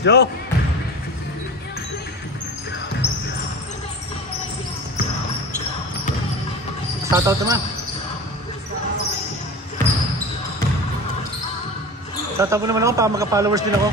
Joe! Shoutout naman. Shoutout mo naman ako para magka-followers din ako.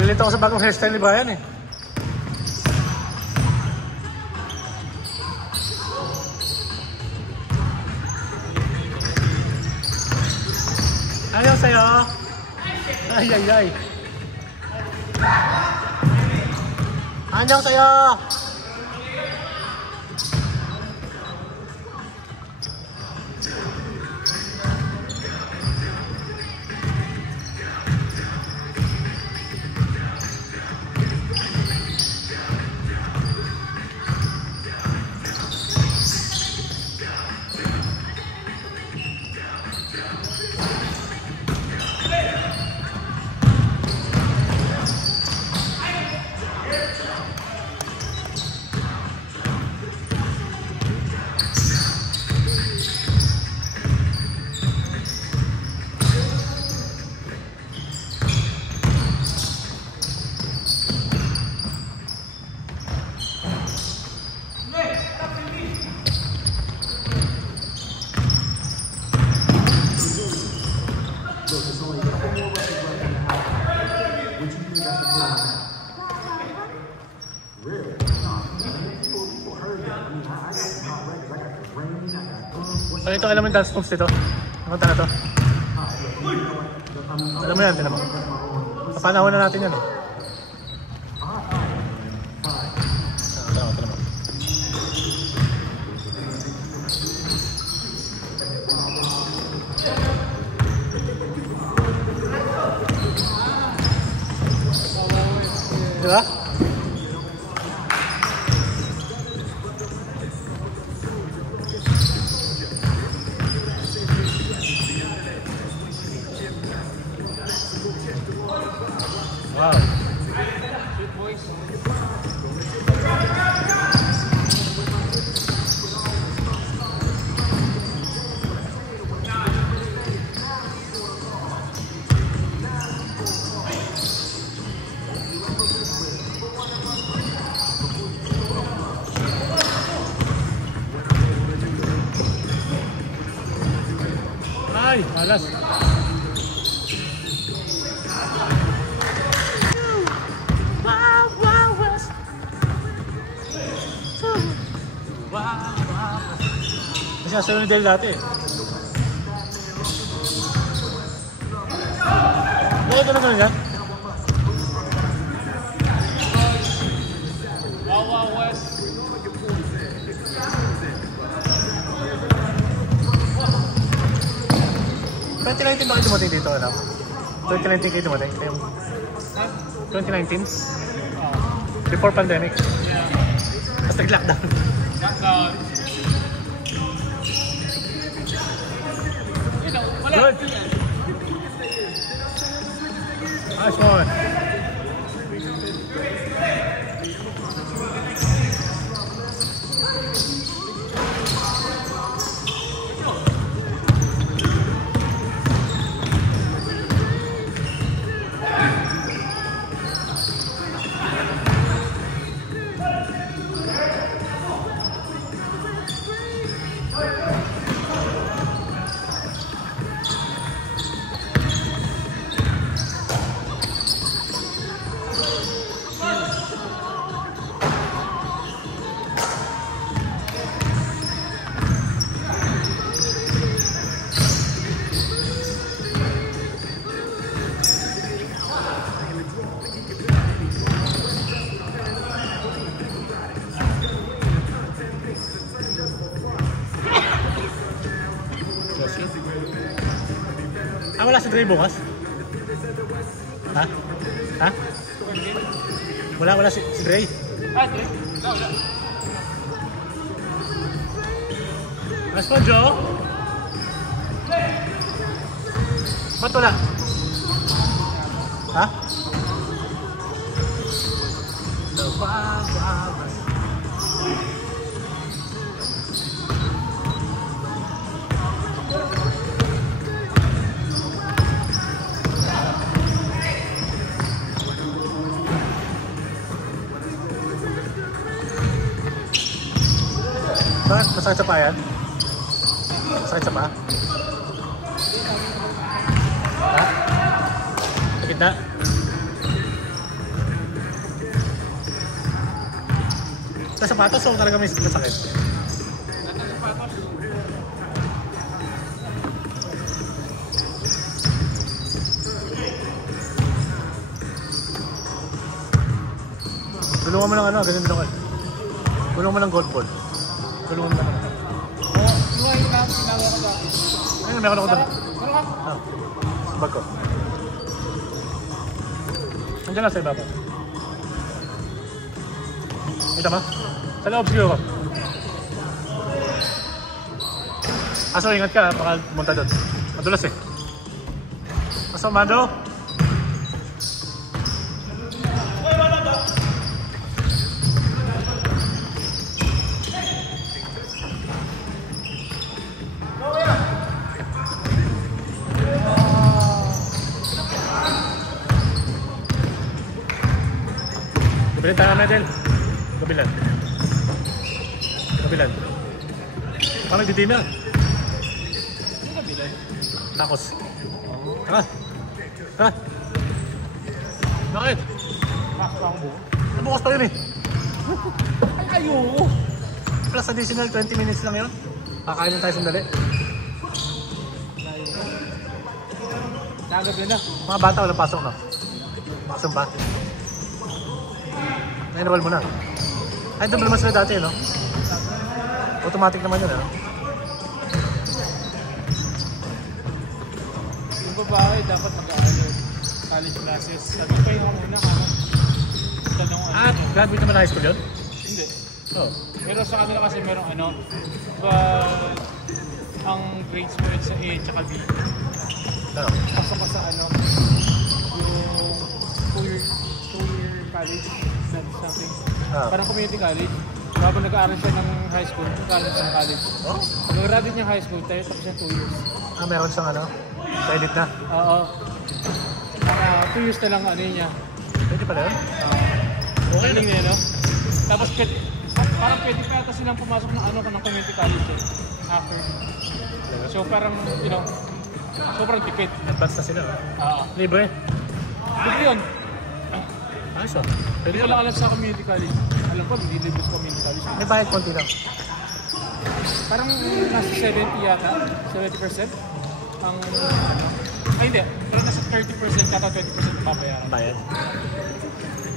Nalilito ako sa bagong hairstyle ni Brian eh. Ayaw sa'yo. Ay ay ay. Ayaw sa'yo. So ito, alam mo yung dance moves dito? Nakanta na to? Alam mo yan, tinan mo. Kapanahon na natin yan eh. Diba? Wow. Ay, malas. Kasi nasa ni Del dati eh. May ito na gano'n yan? Wawa West. 2019 ba kayo dumating dito, anak? 2019 kayo dumating? 2019? Before pandemic? Tapos nag-lockdown. Lockdown. Good. Nice one. Ah, wala si Dre bukas? Ha? Ha? Wala si Dre? Ah, Dre? Wala. Last one, Joe. Ba't wala? Ha? Bakit? Masakit sa pa yan? Masakit sa pa? Ha? Sakit na? Sa sapatos o talaga may masakit? Tulungan mo ng ano, ganyan din ako. Tulungan mo ng gold ball. Tulungan mo ng ano. Yung ayun na, sinawa ko dati. Ayun, meron ako doon. Meron ka? Ah, bag ko. Nandiyan lang sa ibabaw. Kita mo? Sa loob siguro. Aso, ingat ka, baka pumunta doon. Madulas eh. Aso, Mando? Gabilan tayo, Medel. Gabilan. Gabilan. Parang nagdidina. Gabilan? Takos. Ha? Ha? Bakit? Bakit ang buo? Nabukas pa yun eh. Ay, ayoko! Plus additional 20 minutes lang yun. Kakain lang tayo sandali. Nagabi na. Mga bata walang pasok na. Pasok pa. Na-enroll mo na. Ay, doon naman sila dati, no? Automatic naman yun, no? Yung babae dapat mag-aaral. College classes. Sabi pa yung muna kamo. Tanong ano. Ah, graduate naman na high school yun? Hindi. Oo. Pero sa kanila kasi merong ano. Diba, ang grades mo yun sa A at B. Ano? Pasok ka sa ano. Yung 2-year college. Something. Ah. Parang community college. Bago nag-aaral siya ng high school, nag-aaral siya ng college. Oh? Pag nag-graduate niya high school, tayo tapos siya 2 years. Ah, meron siyang ano? Credit na. Oo. 2 years na lang ano niya. Pwede pala yun? Okay lang niya, no? Tapos parang pwede pa yata silang pumasok ng ano ng community college eh, after. So parang, you know, sobrang tipid. Advance na sila. Oo. Libre. Libre yun. Ayos oh. Hindi ko lang alam sa community college. Alam ko, hindi libre sa community college. May bayad konti lang. Parang nasa 70 yata, 70%. Ang, ay hindi, pero nasa 30% yata 20% papayaran. Bayad.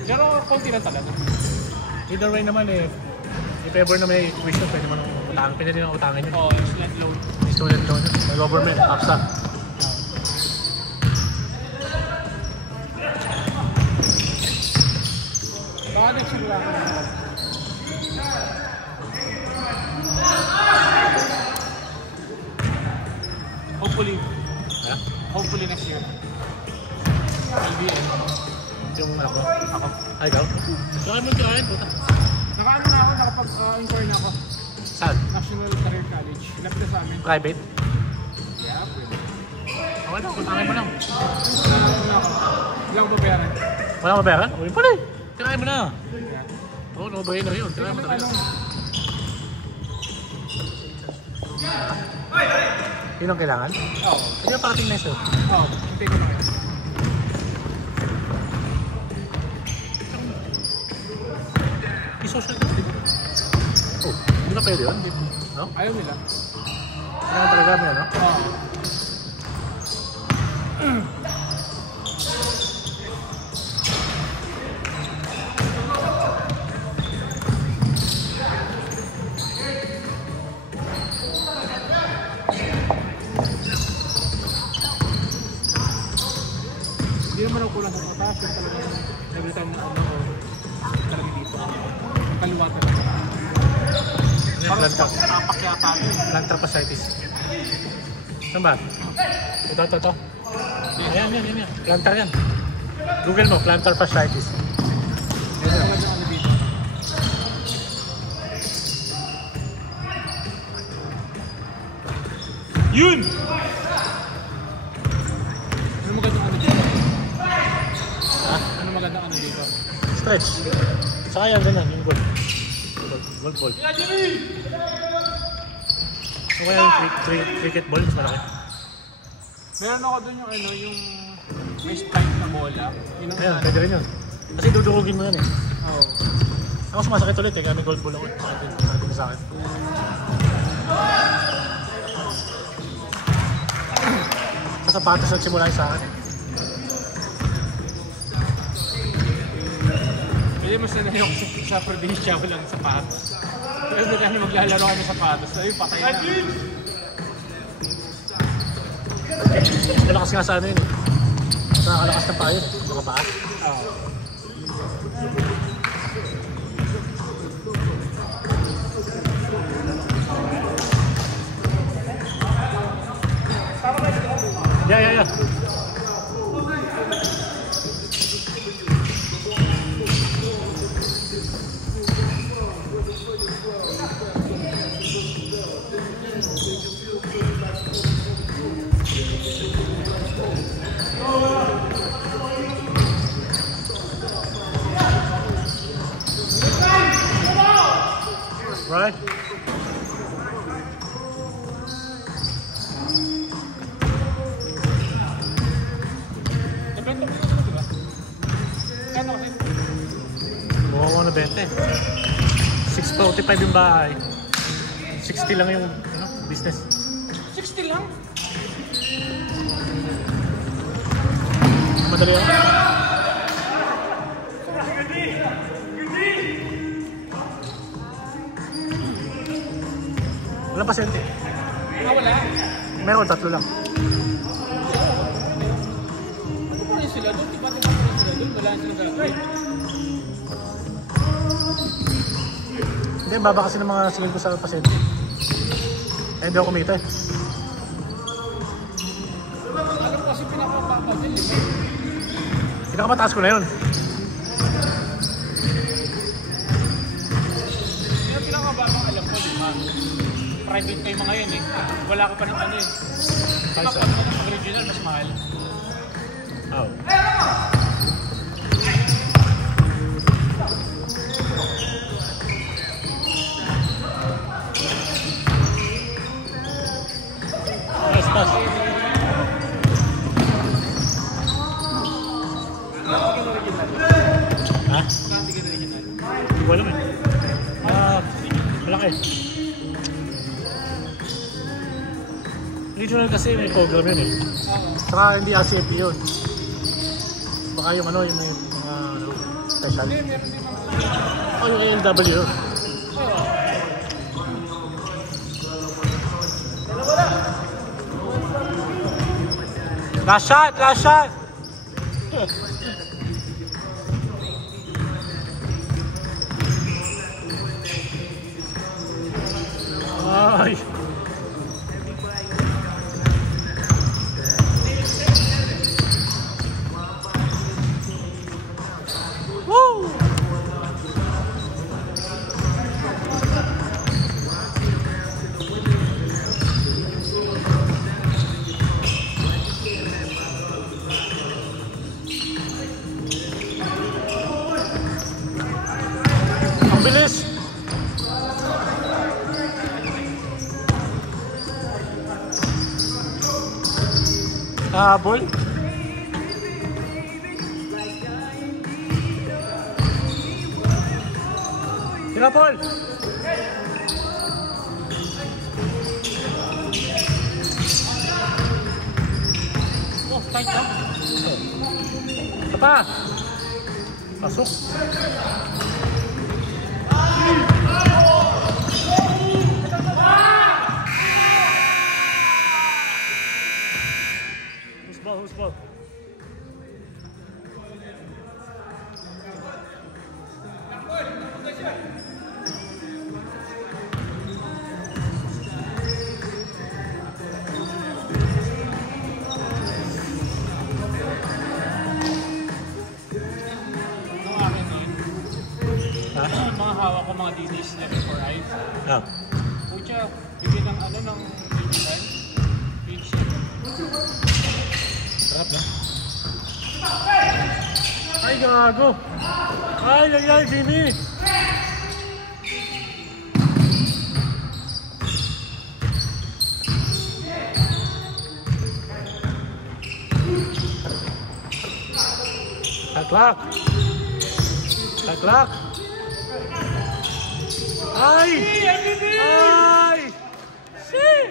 Pero konti lang talaga. Either way naman eh. If ever na may tuition, pwede mo nang utangin. Pwede din ang utangin yun. Oo, yung student loan. Student loan yun. May government, APSA. Baka next year lang. Hopefully. Ha? Hopefully next year. LBN. Yung ako. Ay, ikaw? Saan mo tirahin? Puta. Nakaano na ako, nakapag-inquire na ako. Saan? National Career College. Lapit na sa amin. Private? Yeah, pwede. Okay lang, utangin mo lang. Nakaano na ako. Ilang babayaran. Wala ka pera? Uy, pala eh. Tirahin mo na. Yeah. Oo, no-brainer yun. Tirahin mo talaga. Yun ang kailangan? Oo. Hindi ba parating na sir? Oo, hindi ko na kayo. I-social ka ba? Oh, hindi ba pwede yun? No? Ayaw nila. Kailangan talaga mo yan, no? Oo. Hindi naman ako kulang sa patas. Yung talagang every time na ano ko, talagang dito. Kaliwa talaga. Parang tapak yata. Plantar fasciitis. Saan ba? Ito. Ayan, yan. Plantar yan. Google mo, plantar fasciitis. Ayan. Yun! Ano magandang ano dito? Ha? Ano magandang ano dito? Stretch. Saka yan, ganyan, yung gold. Gold ball. So kaya yung cricket ball, mas malaki. Meron ako dun yung ano, yung may spike na bola. Ayan, pwede rin yun. Kasi dudurugin mo yan eh. Oo. Ako sumasakit ulit eh, kaya may gold ball ako. Sakit din sa akin. Sa sapatos nagsimula yung sa akin. Kaya mas nanay ako sa probinsya, walang sapatos. Pero magkano maglalaro kami sapatos, ayun, patay na. Malakas nga sa ano yun eh. Nakakalakas na pa yun eh, mga paa. Oo. Yeah. Right? Depende mo ito, diba? Kano kasi? Buka ko na 20. 645 yung bahay. 60 lang yung ano, business. 60 lang? Madali ako. Walang pasyente. Wala. Meron, 3 lang. Ano pa rin sila doon? Diba pa rin sila doon? Wala silang gagawin. Hindi, baba kasi ng mga singil ko sa pasyente. Eh, hindi ako kumita eh. Ano po kasi pinapapapa din, diba? Pinakamataas ko na yun. Yung pinakababang alam ko, diba? Private pay mga yun eh. Wala ka pa ng ano yun. Kaysa. Pag regional, mas mahal. Oh. Taas. Ha? Hindi ko alam eh. Malaki. Regional kasi may program yun eh. Saka hindi RCMP yun. Baka yung ano, yung may mga special. Oh, yung ALW yun. Last shot! Ay! Woo! Ang bilis! Ball? Tira, Paul! Oh, tight up. Ito pa! Pasok! Who's ball? yung mga hawak ko mga DDs na before eyes. Ah. Pucha, bigyan ng ano ng time. Pitch. Sarap na. Ay, gago. Ay, Jimmy. Taklak. Taklak. Ay! Ay! Shit!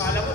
Kala ko